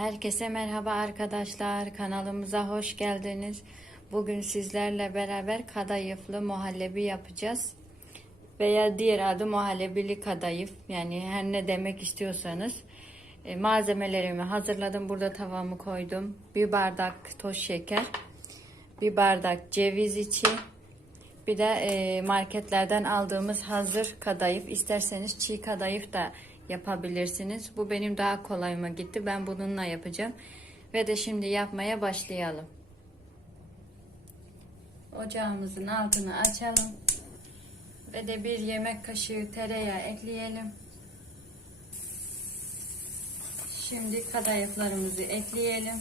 Herkese merhaba arkadaşlar. Kanalımıza hoş geldiniz. Bugün sizlerle beraber kadayıflı muhallebi yapacağız. Veya diğer adı muhallebili kadayıf. Yani her ne demek istiyorsanız. E, malzemelerimi hazırladım. Burada tavamı koydum. Bir bardak toz şeker. Bir bardak ceviz içi. Bir de e, marketlerden aldığımız hazır kadayıf. İsterseniz çiğ kadayıf da yapabilirsiniz. Bu benim daha kolayıma gitti. Ben bununla yapacağım. Ve de şimdi yapmaya başlayalım. Ocağımızın altını açalım. Ve de bir yemek kaşığı tereyağı ekleyelim. Şimdi kadayıflarımızı ekleyelim.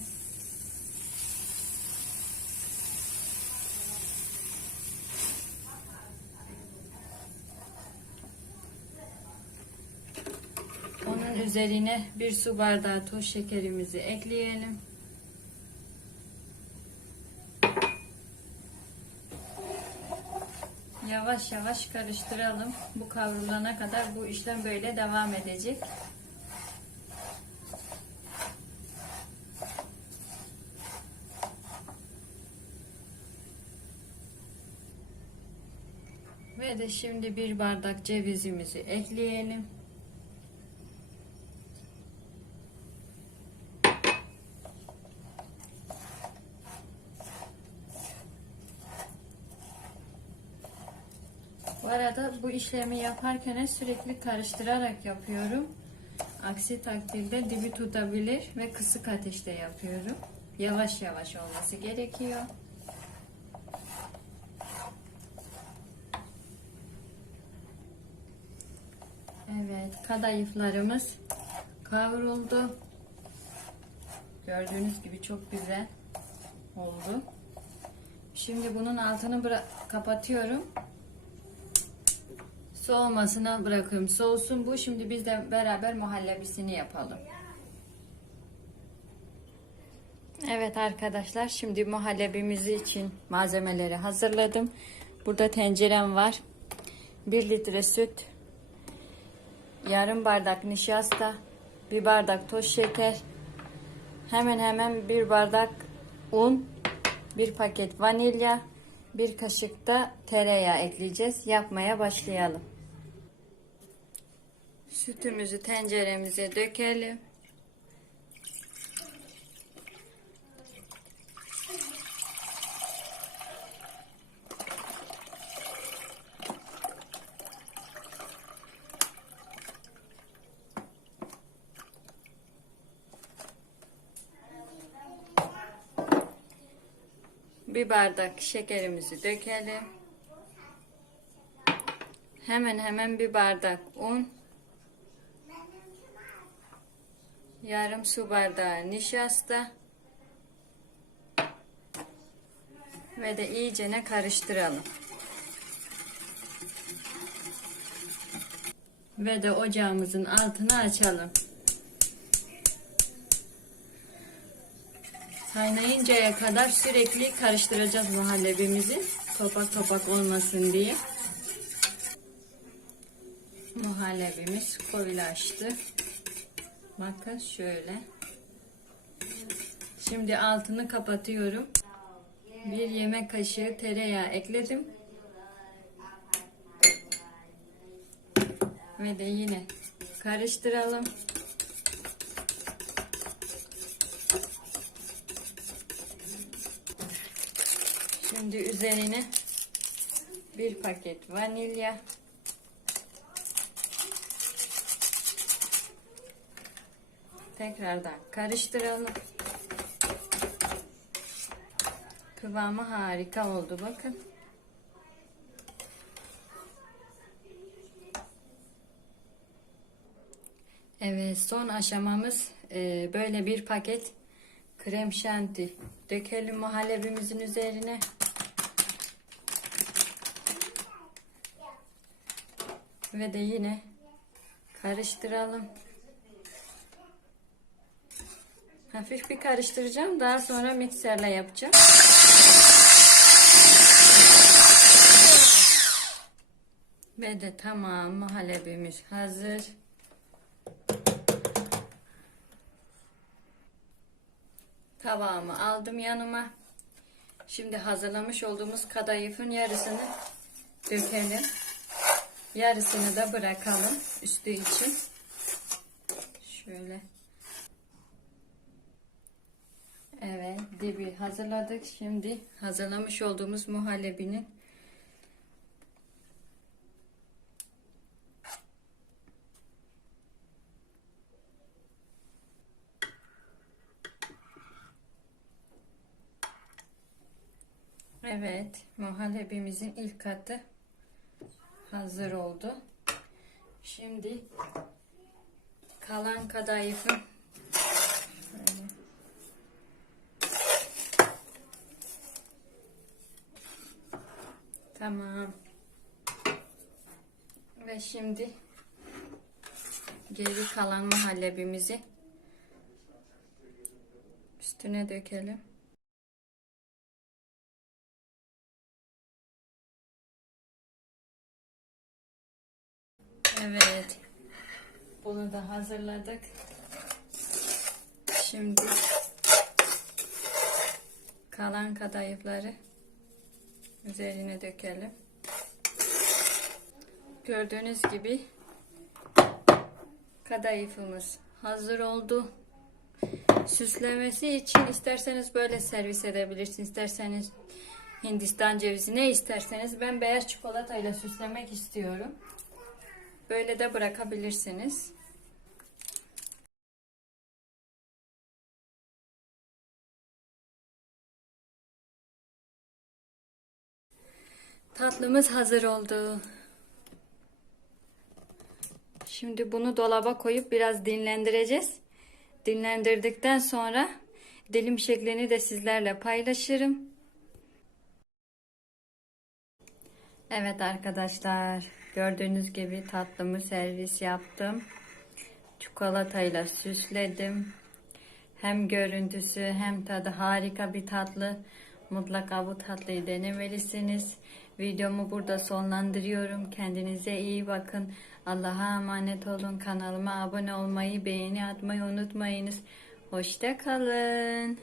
Onun üzerine bir su bardağı toz şekerimizi ekleyelim. Yavaş yavaş karıştıralım. Bu kavrulana kadar bu işlem böyle devam edecek. Ve de şimdi bir bardak cevizimizi ekleyelim. Bu arada bu işlemi yaparken sürekli karıştırarak yapıyorum. Aksi takdirde dibi tutabilir ve kısık ateşte yapıyorum. Yavaş yavaş olması gerekiyor. Evet, kadayıflarımız kavruldu. Gördüğünüz gibi çok güzel oldu. Şimdi bunun altını kapatıyorum. Soğumasına bırakıyorum. Soğusun bu. Şimdi biz de beraber muhallebisini yapalım. Evet arkadaşlar şimdi muhallebimizi için malzemeleri hazırladım. Burada tencerem var. 1 litre süt, yarım bardak nişasta, bir bardak toz şeker, hemen hemen bir bardak un, bir paket vanilya, bir kaşık da tereyağı ekleyeceğiz. Yapmaya başlayalım. Sütümüzü tenceremize dökelim. Bir bardak şekerimizi dökelim. Hemen hemen bir bardak un. Yarım su bardağı nişasta. Ve de iyicene karıştıralım. Ve de ocağımızın altını açalım. Kaynayıncaya kadar sürekli karıştıracağız muhallebimizi. Topak topak olmasın diye. Muhallebimiz koyulaştı. Bakın şöyle. Şimdi altını kapatıyorum. Bir yemek kaşığı tereyağı ekledim. Ve de yine karıştıralım. Şimdi üzerine bir paket vanilya. Tekrardan karıştıralım. Kıvamı harika oldu bakın. Evet son aşamamız e, böyle bir paket krem şanti dökelim muhallebimizin üzerine. Ve de yine karıştıralım. Hafif bir karıştıracağım. Daha sonra mikserle yapacağım. Ve de tamam muhallebimiz hazır. tavamı aldım yanıma. Şimdi hazırlamış olduğumuz kadayıfın yarısını dökelim. Yarısını da bırakalım üstü için. Şöyle. Evet, dibi hazırladık. Şimdi hazırlamış olduğumuz muhallebinin Evet, muhallebimizin ilk katı hazır oldu. Şimdi kalan kadayıfın şöyle Tamam. Ve şimdi geri kalan muhallebimizi üstüne dökelim. Evet. Bunu da hazırladık. Şimdi kalan kadayıfları üzerine dökelim. Gördüğünüz gibi kadayıfımız hazır oldu. Süslemesi için isterseniz böyle servis edebilirsiniz. İsterseniz Hindistan cevizi ne isterseniz ben beyaz çikolatayla süslemek istiyorum. Böyle de bırakabilirsiniz. Tatlımız hazır oldu. Şimdi bunu dolaba koyup biraz dinlendireceğiz. Dinlendirdikten sonra dilim şeklini de sizlerle paylaşırım. Evet arkadaşlar gördüğünüz gibi tatlımı servis yaptım. Çikolatayla süsledim. Hem görüntüsü hem tadı harika bir tatlı. Mutlaka bu tatlıyı denemelisiniz. Videomu burada sonlandırıyorum. Kendinize iyi bakın. Allah'a emanet olun. Kanalıma abone olmayı, beğeni atmayı unutmayınız. Hoşça kalın.